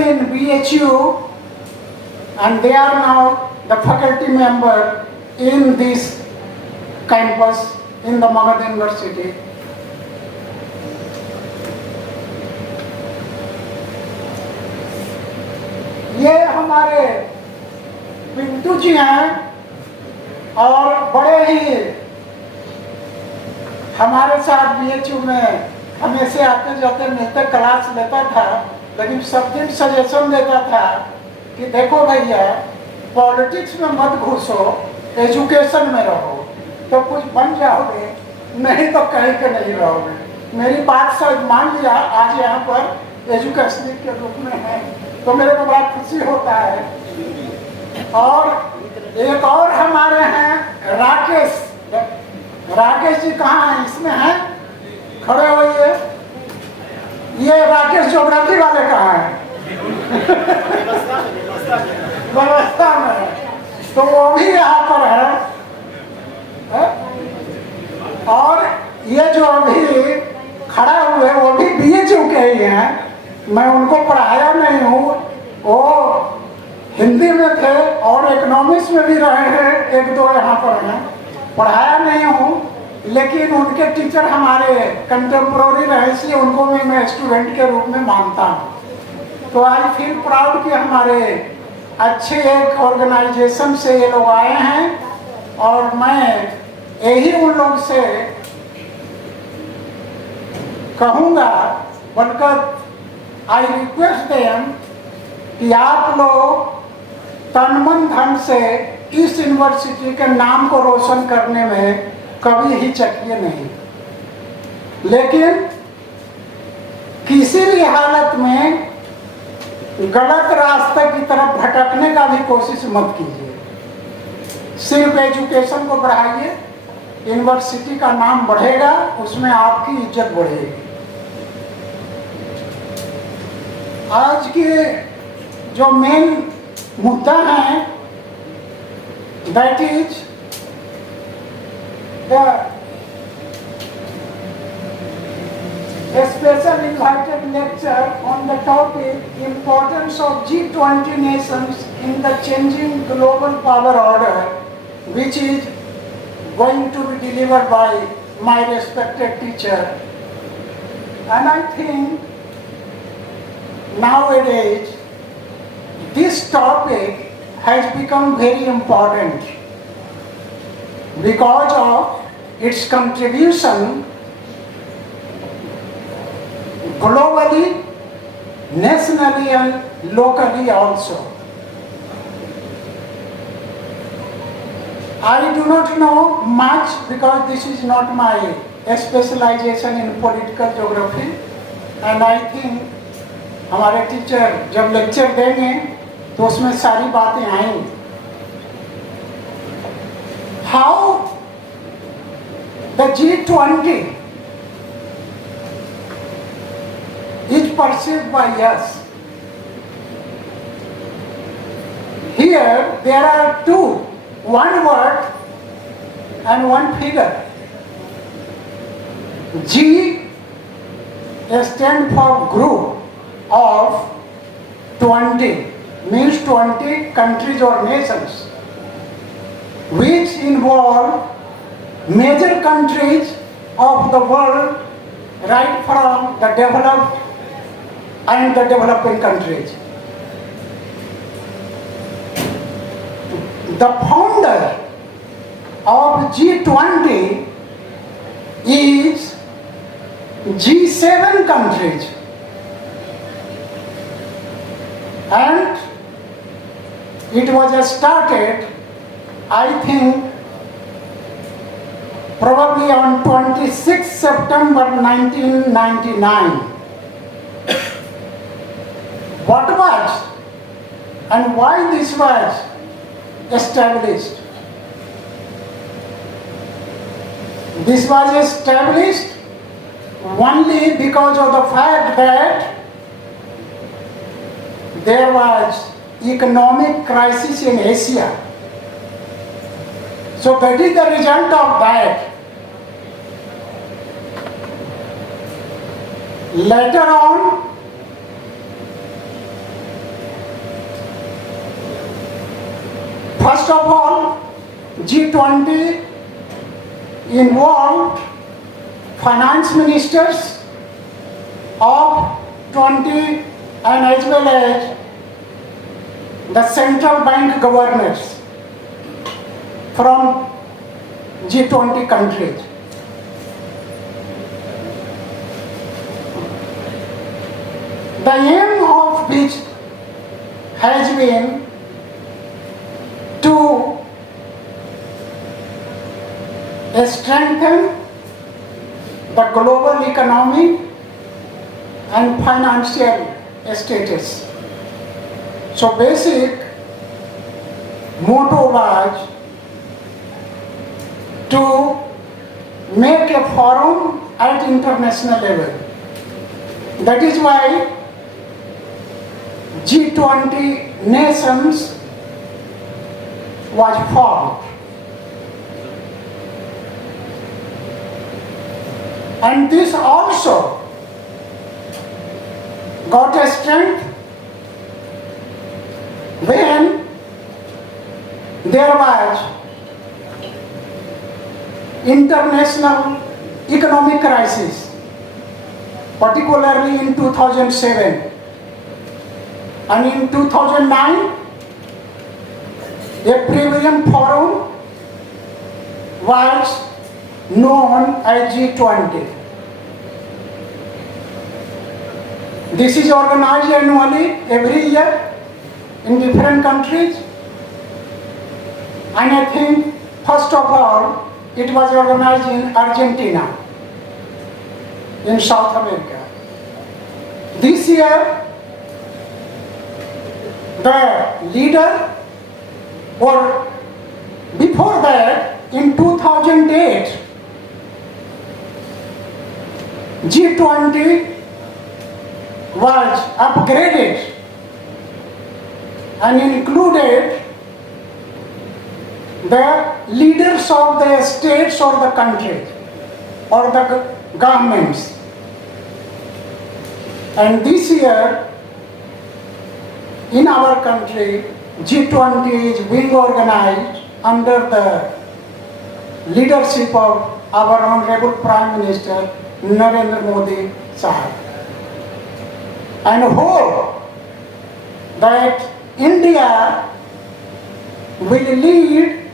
in BHU and they are now the faculty member in this campus in the Magadha University. ये हमारे पिंटू जी हैं और बड़े ही हमारे साथ बीएचयू में हमेशा आते जाते मिलते क्लास लेता था, लेकिन सब दिन सजेशन देता था कि देखो भैया पॉलिटिक्स में मत घुसो, एजुकेशन में रहो तो कुछ बन जाओगे, नहीं तो कहीं के नहीं रहोगे। मेरी बात शायद मान लिया, आज यहाँ पर एजुकेशन के रूप में है तो मेरे को बड़ा खुशी होता है। और एक और हमारे हैं राकेश, राकेश जी कहाँ हैं? इसमें हैं, खड़े होइए। ये राकेश ज्योग्राफी वाले कहाँ हैं? व्यवस्था में, तो वो भी यहाँ पर है। और ये जो अभी खड़ा हुए वो भी बीएचयू के ही हैं। मैं उनको पढ़ाया नहीं हूँ, वो हिंदी में थे और इकोनॉमिक्स में भी रहे हैं, एक दो यहाँ पर हैं, पढ़ाया नहीं हूँ, लेकिन उनके टीचर हमारे कंटेम्पोररी रहे, इसलिए उनको भी मैं स्टूडेंट के रूप में मानता हूँ। तो आई फील प्राउड कि हमारे अच्छे एक ऑर्गेनाइजेशन से ये लोग आए हैं और मैं यही उन लोग से कहूँगा, बल्कि आई रिक्वेस्ट देम कि आप लोग तन मन धन से इस यूनिवर्सिटी के नाम को रोशन करने में कभी हिचकिए नहीं, लेकिन किसी भी हालत में गलत रास्ते की तरफ भटकने का भी कोशिश मत कीजिए। सिर्फ एजुकेशन को बढ़ाइए, यूनिवर्सिटी का नाम बढ़ेगा, उसमें आपकी इज्जत बढ़ेगी। आज के जो मेन मुद्दा है, that is a special invited lecture on the topic importance of G20 nations in the changing global power order, which is going to be delivered by my respected teacher. And I think nowadays this topic has become very important because of its contribution globally, nationally and locally also. I do not know much because this is not my specialization in political geography, and I think हमारे teacher जब lecture देंगे तो उसमें सारी बातें आएंगी। How the G20 is perceived by us. Here there are two, one word and one figure. G stands for group of 20, means 20 countries or nations, which involve major countries of the world, right from the developed and the developing countries. The founder of G20 is G7 countries, and it was started, I think, probably on 26 September 1999. What was and why this was established? This was established only because of the fact that there was economic crisis in Asia. So that is the result of that. Later on, First of all, G20 involved finance ministers of 20 and as well as the central bank governors from G20 countries. The aim of which has been to strengthen the global economy and financial status. So basic motto was to make a forum at international level. That is why G20 nations was formed. And this also got a strength when there was international economic crisis, particularly in 2007. And in 2009, a Premium Forum was known as G20. This is organized annually every year in different countries, and I think first of all it was organized in Argentina, in South America. This year the leader, or before that in 2008, G20 was upgraded and included the leaders of the states or the countries or the governments. And this year in our country, G20 is being organized under the leadership of our Honorable Prime Minister Narendra Modi Sahab. And hope that India will lead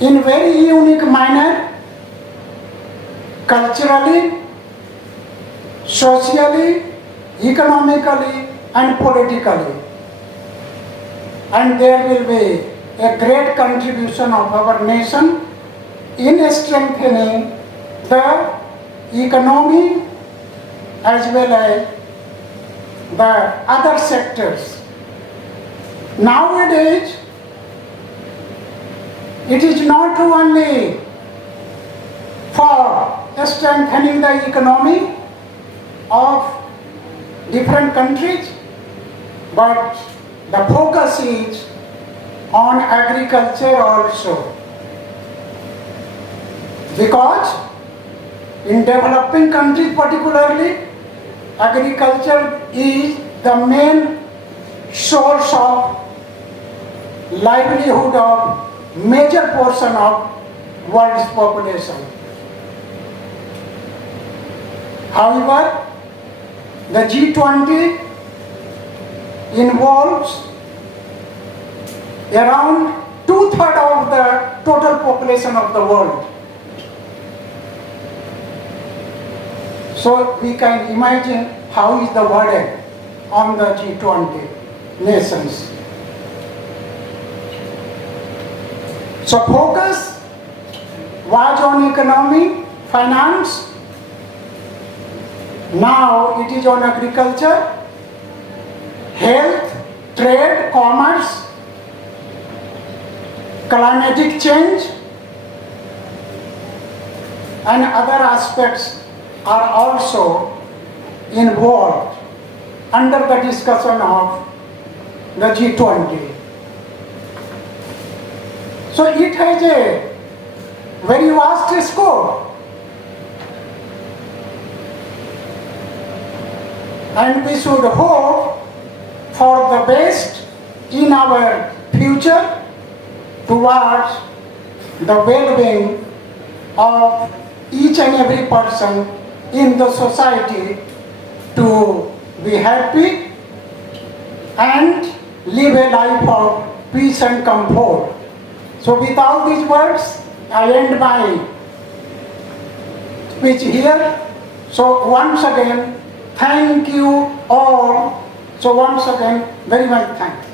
in very unique manner, culturally, socially, economically and politically. And there will be a great contribution of our nation in strengthening the economy as well as the other sectors. Nowadays, it is not only for strengthening the economy of different countries, but the focus is on agriculture also. Because in developing countries particularly, agriculture is the main source of livelihood of major portion of world's population. However, the G20 involves around 2/3 of the total population of the world. So we can imagine how is the burden on the G20 nations. So focus was on economy, finance. Now it is on agriculture, health, trade, commerce, climatic change, and other aspects are also involved under the discussion of the G20. So it has a very vast scope. And we should hope for the best in our future towards the well-being of each and every person in the society to be happy and live a life of peace and comfort. So with all these words, I end my speech here. So once again, thank you all. So once again, very much thanks.